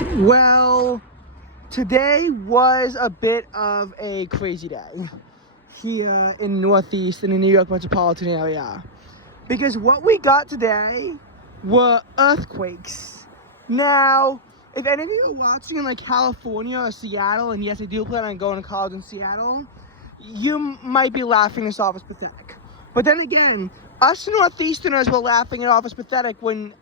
Well, today was a bit of a crazy day here in Northeast in the New York metropolitan area. Because what we got today were earthquakes. Now, if any of you are watching in like California or Seattle, and yes, I do plan on going to college in Seattle, you might be laughing this off as pathetic. But then again, us Northeasterners were laughing it off as pathetic when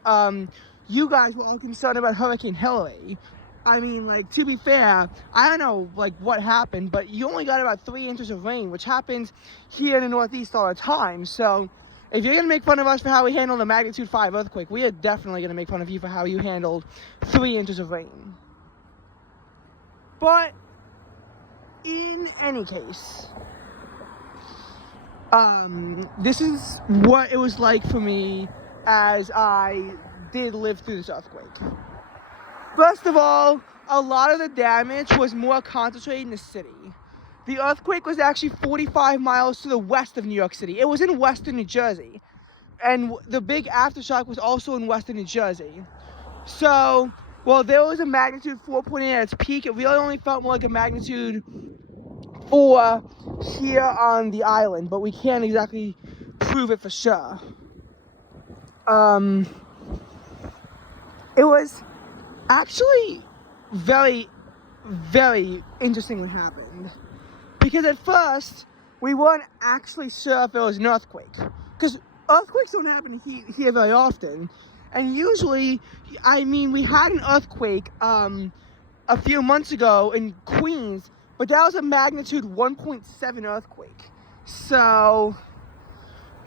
you guys were all concerned about Hurricane Hillary. I mean, like, to be fair, I don't know, like, what happened, but you only got about 3 inches of rain, which happens here in the Northeast all the time. So, if you're gonna make fun of us for how we handled a magnitude 5 earthquake, we are definitely gonna make fun of you for how you handled 3 inches of rain. But, in any case, this is what it was like for me as I did live through this earthquake. First of all, a lot of the damage was more concentrated in the city. The earthquake was actually 45 miles to the west of New York City. It was in western New Jersey. And the big aftershock was also in western New Jersey. So, while there was a magnitude 4.8 at its peak, it really only felt more like a magnitude 4 here on the island, but we can't exactly prove it for sure. It was actually very, very interesting what happened. Because at first, we weren't actually sure if it was an earthquake. Because earthquakes don't happen here very often. And usually, I mean, we had an earthquake a few months ago in Queens, but that was a magnitude 1.7 earthquake. So,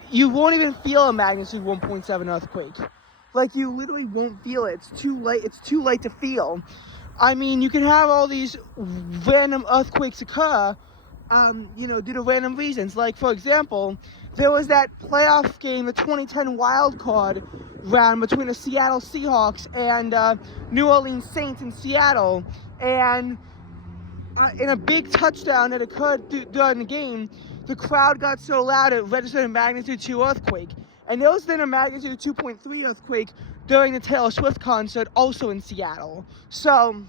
you won't even feel a magnitude 1.7 earthquake. Like, you literally won't feel it. It's too late to feel. I mean, you can have all these random earthquakes occur, due to random reasons. Like, for example, there was that playoff game, the 2010 wild card round between the Seattle Seahawks and New Orleans Saints in Seattle. And in a big touchdown that occurred during the game, the crowd got so loud it registered a magnitude 2 earthquake. And there was then a magnitude 2.3 earthquake during the Taylor Swift concert, also in Seattle. So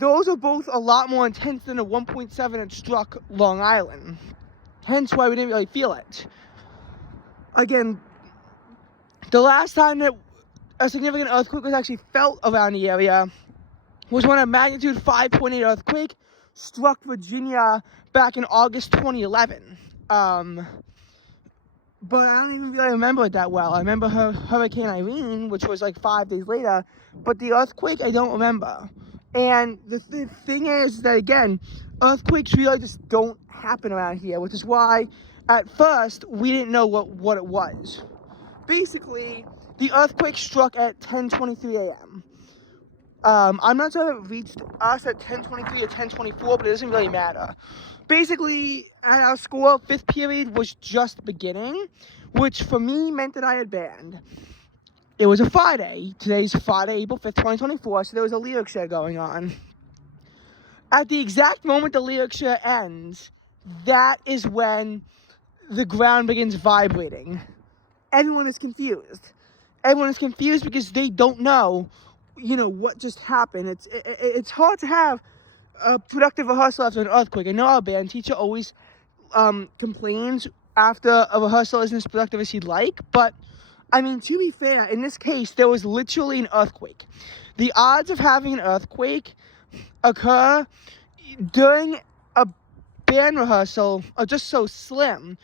those are both a lot more intense than the 1.7 that struck Long Island. Hence why we didn't really feel it. Again, the last time that a significant earthquake was actually felt around the area was when a magnitude 5.8 earthquake struck Virginia back in August 2011. But I don't even really remember it that well. I remember Hurricane Irene, which was like 5 days later, but the earthquake I don't remember. And the thing is that, again, earthquakes really just don't happen around here, which is why at first we didn't know what it was. Basically, the earthquake struck at 10:23 a.m. I'm not sure if it reached us at 10:23 or 10:24, but it doesn't really matter. Basically, at our school, 5th period was just beginning, which for me meant that I had band. It was a Friday. Today's Friday, April 5th, 2024, so there was a lyric share going on. At the exact moment the lyric share ends, that is when the ground begins vibrating. Everyone is confused. Everyone is confused because they don't know, what just happened. It's hard to have a productive rehearsal after an earthquake. I know our band teacher always complains after a rehearsal isn't as productive as he'd like, but I mean, to be fair, in this case, there was literally an earthquake. The odds of having an earthquake occur during a band rehearsal are just so slim.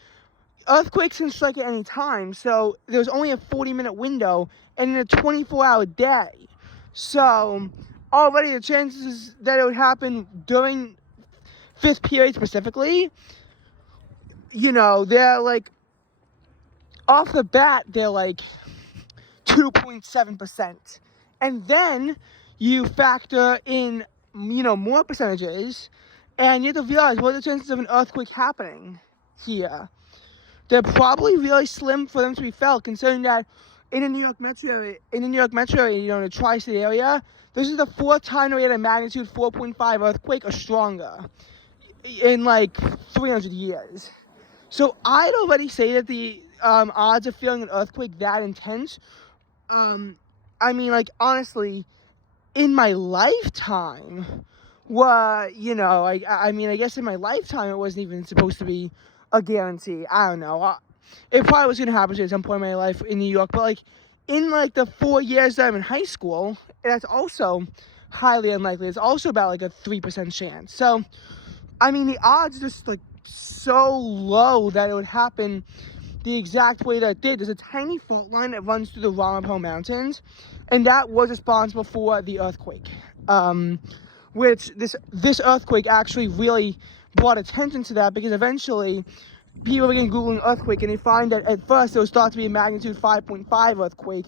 Earthquakes can strike at any time, so there's only a 40-minute window and in a 24-hour day. So already the chances that it would happen during 5th period specifically, they're like, off the bat, they're like 2.7%. And then you factor in, more percentages, and you have to realize what are the chances of an earthquake happening here. They're probably really slim for them to be felt, considering that in the New York metro area, the tri-state area, this is the 4th time we had a magnitude 4.5 earthquake or stronger in like 300 years. So I'd already say that the odds of feeling an earthquake that intense, I mean, like, honestly, in my lifetime, I mean, I guess in my lifetime it wasn't even supposed to be a guarantee. I don't know. It probably was going to happen at some point in my life in New York, but, like, in, like, the 4 years that I'm in high school, that's also highly unlikely. It's also about, like, a 3% chance. So, I mean, the odds are just, like, so low that it would happen the exact way that it did. There's a tiny fault line that runs through the Ramapo Mountains, and that was responsible for the earthquake. Which this earthquake actually really brought attention to that, because eventually people began Googling earthquake, and they find that at first it was thought to be a magnitude 5.5 earthquake.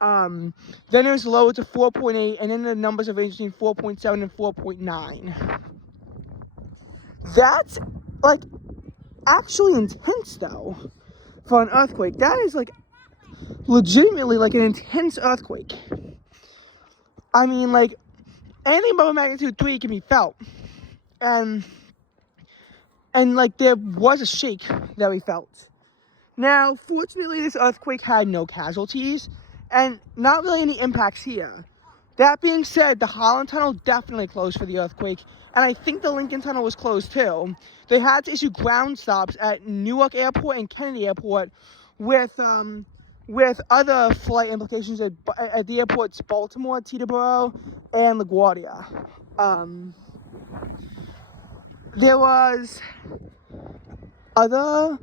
Then it was lowered to 4.8, and then the numbers have ranged between 4.7 and 4.9. That's, like, actually intense, though, for an earthquake. That is, like, legitimately, like, an intense earthquake. I mean, like, anything above a magnitude 3 can be felt. And, like, there was a shake that we felt. Now, fortunately, this earthquake had no casualties, and not really any impacts here. That being said, the Holland Tunnel definitely closed for the earthquake, and I think the Lincoln Tunnel was closed too. They had to issue ground stops at Newark Airport and Kennedy Airport with other flight implications at the airports Baltimore, Teterboro, and LaGuardia. There was other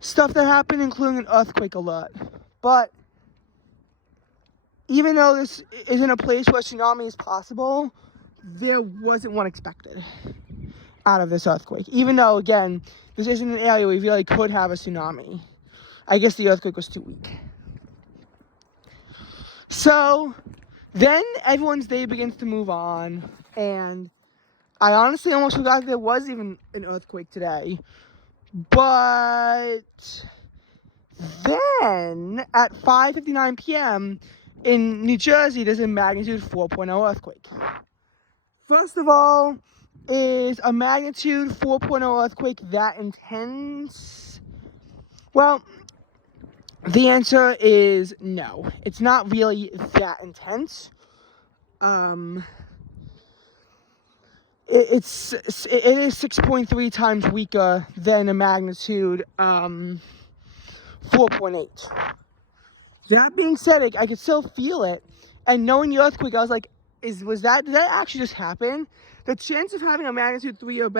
stuff that happened, including an earthquake alert. But even though this isn't a place where tsunami is possible, there wasn't one expected out of this earthquake. Even though, again, this isn't an area where we really could have a tsunami. I guess the earthquake was too weak. So then everyone's day begins to move on, and I honestly almost forgot there was even an earthquake today. But then at 5:59 p.m. in New Jersey, there's a magnitude 4.0 earthquake. First of all, is a magnitude 4.0 earthquake that intense? Well, the answer is no. It's not really that intense. It is 6.3 times weaker than a magnitude 4.8. That being said, I could still feel it, and knowing the earthquake, I was like, did that actually just happen? The chance of having a magnitude 3 or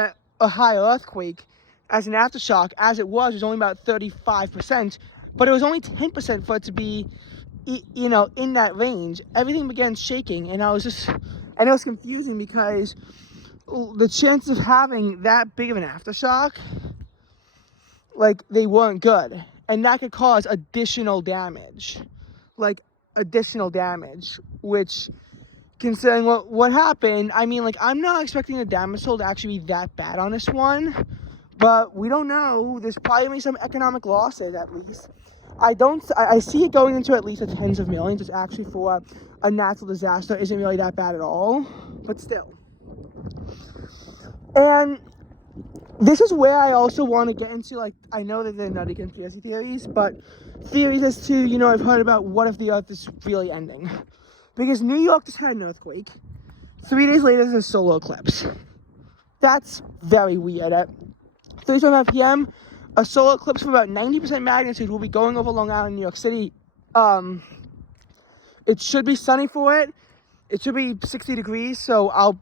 a higher earthquake as an aftershock, as it was only about 35%, but it was only 10% for it to be, in that range. Everything began shaking, and it was confusing because the chances of having that big of an aftershock, like, they weren't good. And that could cause additional damage. Which, considering what happened, I mean, like, I'm not expecting the damage toll to actually be that bad on this one. But we don't know. There's probably going to be some economic losses, at least. I see it going into at least the tens of millions. It's actually, for a natural disaster, isn't really that bad at all. But still. And this is where I also want to get into, like, I know that they're nutty conspiracy theories, but theories as to, I've heard about what if the earth is really ending. Because New York just had an earthquake. 3 days later, there's a solar eclipse. That's very weird. At 3:25 p.m., a solar eclipse of about 90% magnitude will be going over Long Island, New York City. It should be sunny for it. It should be 60 degrees, so I'll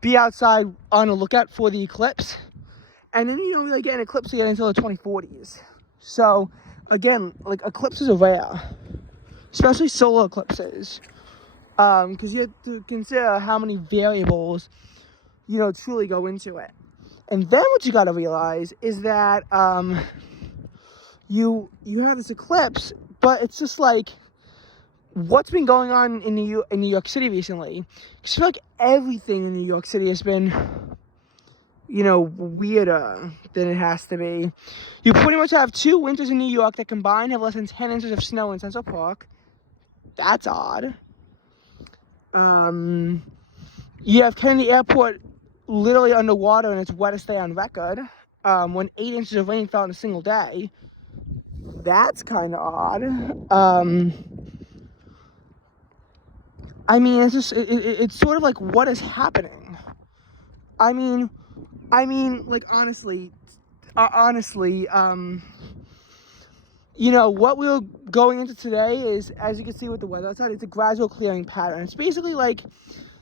be outside on a lookout for the eclipse. And then you don't really get an eclipse again until the 2040s. So, again, like, eclipses are rare. Especially solar eclipses. Because you have to consider how many variables, truly go into it. And then what you gotta realize is that, you have this eclipse, but it's just like, what's been going on in New York City recently? I feel like everything in New York City has been, weirder than it has to be. You pretty much have 2 winters in New York that combined have less than 10 inches of snow in Central Park. That's odd. You have Kennedy Airport literally underwater and its wettest day on record, when 8 inches of rain fell in a single day. That's kind of odd. I mean, it's just, it's sort of like, what is happening? I mean, like, honestly, you know, what we're going into today is, as you can see with the weather outside, it's a gradual clearing pattern. It's basically like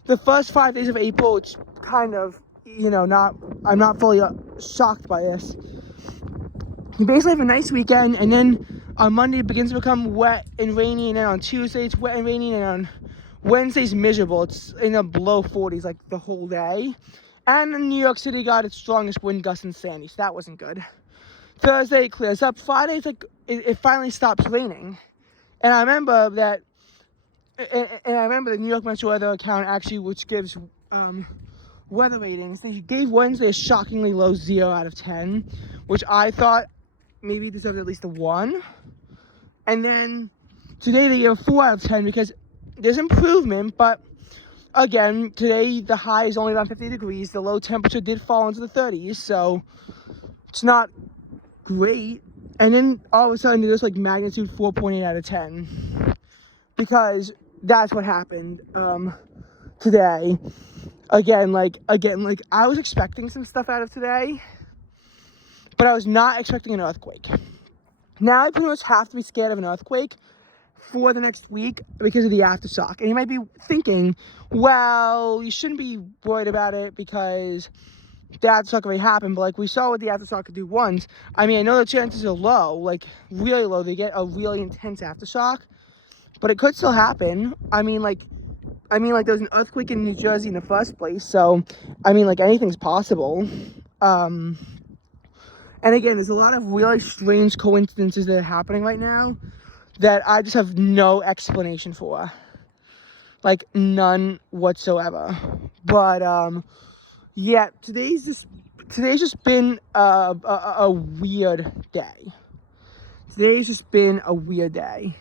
the first 5 days of April, it's kind of, you know, I'm not fully shocked by this. We basically have a nice weekend, and then on Monday it begins to become wet and rainy, and then on Tuesday it's wet and rainy, and on Wednesday's miserable. It's in the below 40s like the whole day. And then New York City got its strongest wind gusts and sandy, so that wasn't good. Thursday it clears up. Friday it's like it finally stops raining. And I remember that, and I remember the New York Metro Weather account actually, which gives weather ratings, they gave Wednesday a shockingly low 0 out of 10, which I thought maybe deserved at least a 1. And then today they gave a 4 out of 10 because there's improvement, but again, today the high is only around 50 degrees. The low temperature did fall into the 30s, so it's not great. And then all of a sudden there's like magnitude 4.8 out of 10 because that's what happened today. Again, I was expecting some stuff out of today, but I was not expecting an earthquake. Now I pretty much have to be scared of an earthquake for the next week because of the aftershock. And you might be thinking, well, you shouldn't be worried about it because the aftershock already happened. But like we saw what the aftershock could do once. I mean, I know the chances are low, like really low. They get a really intense aftershock, but it could still happen. I mean, like there was an earthquake in New Jersey in the first place, so I mean, like anything's possible. And again, there's a lot of really strange coincidences that are happening right now that I just have no explanation for. Like, none whatsoever. But, yeah, today's just been a weird day. Today's just been a weird day.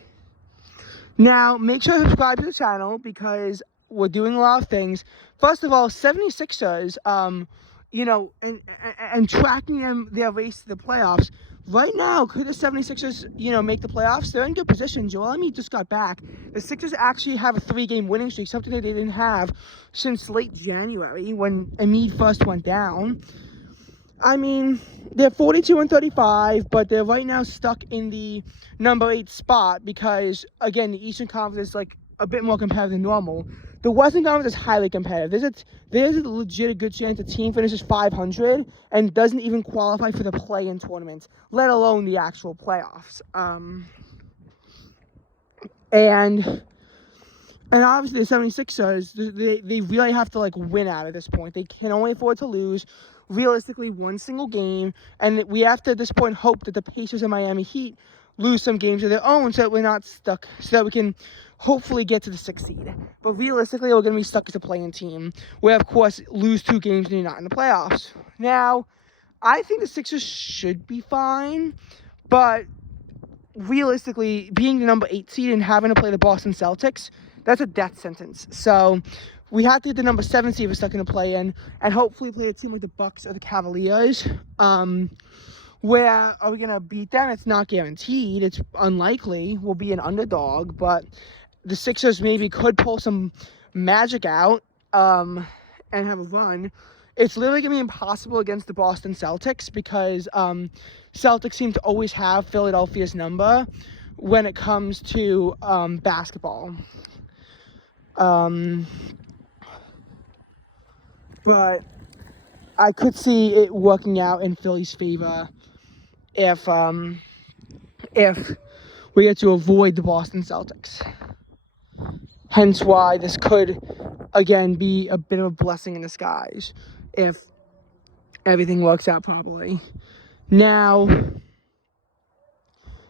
Now, make sure to subscribe to the channel because we're doing a lot of things. First of all, 76ers, you know, and tracking them, their race to the playoffs. Right now, could the 76ers, you know, make the playoffs? They're in good position. Joel Embiid just got back. The Sixers actually have a 3-game winning streak, something that they didn't have since late January when Embiid first went down. I mean, they're 42-35, but they're right now stuck in the number 8 spot because, again, the Eastern Conference is like a bit more competitive than normal. The Western Conference is highly competitive. There's a legit good chance a team finishes 500 and doesn't even qualify for the play-in tournament, let alone the actual playoffs. And obviously the 76ers, they really have to, like, win out at this point. They can only afford to lose, realistically, one single game. And we have to, at this point, hope that the Pacers and Miami Heat lose some games of their own so that we're not stuck, so that we can hopefully get to the 6th seed. But realistically, we're going to be stuck as a playing team, where, of course, lose 2 games and you're not in the playoffs. Now, I think the Sixers should be fine, but realistically, being the number 8 seed and having to play the Boston Celtics, that's a death sentence. So we have to get the number 7 seed if we're stuck in the play-in, and hopefully play a team like the Bucks or the Cavaliers. Where are we going to beat them? It's not guaranteed. It's unlikely. We'll be an underdog, but the Sixers maybe could pull some magic out and have a run. It's literally going to be impossible against the Boston Celtics because Celtics seem to always have Philadelphia's number when it comes to basketball. But I could see it working out in Philly's favor if we get to avoid the Boston Celtics. Hence why this could, again, be a bit of a blessing in disguise if everything works out properly. Now,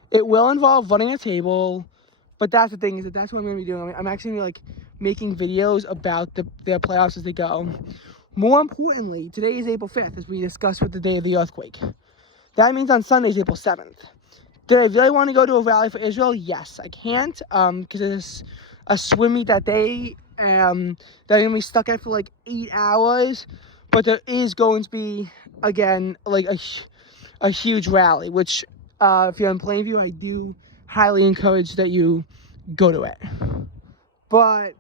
it will involve running a table, but that's the thing, is that that's what I'm going to be doing. I'm actually going to be, like, making videos about their playoffs as they go. More importantly, today is April 5th, as we discussed with the day of the earthquake. That means on Sunday is April 7th. Did I really want to go to a rally for Israel? Yes, I can't, because there's a swim meet that day that I'm going to be stuck at for like 8 hours. But there is going to be, again, like a huge rally, which if you're in Plainview, I do highly encourage that you go to it. But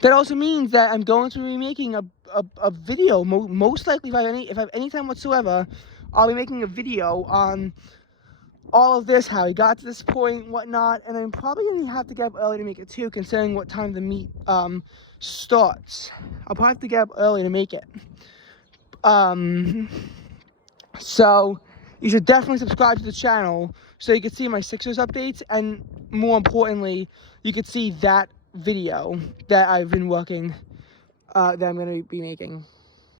that also means that I'm going to be making a video, most likely if I have any time whatsoever, I'll be making a video on all of this, how he got to this point, whatnot, and I'm probably going to have to get up early to make it too, considering what time the meet starts. I'll probably have to get up early to make it. So you should definitely subscribe to the channel so you can see my Sixers updates, and more importantly, you could see that video that I've been working, that I'm going to be making.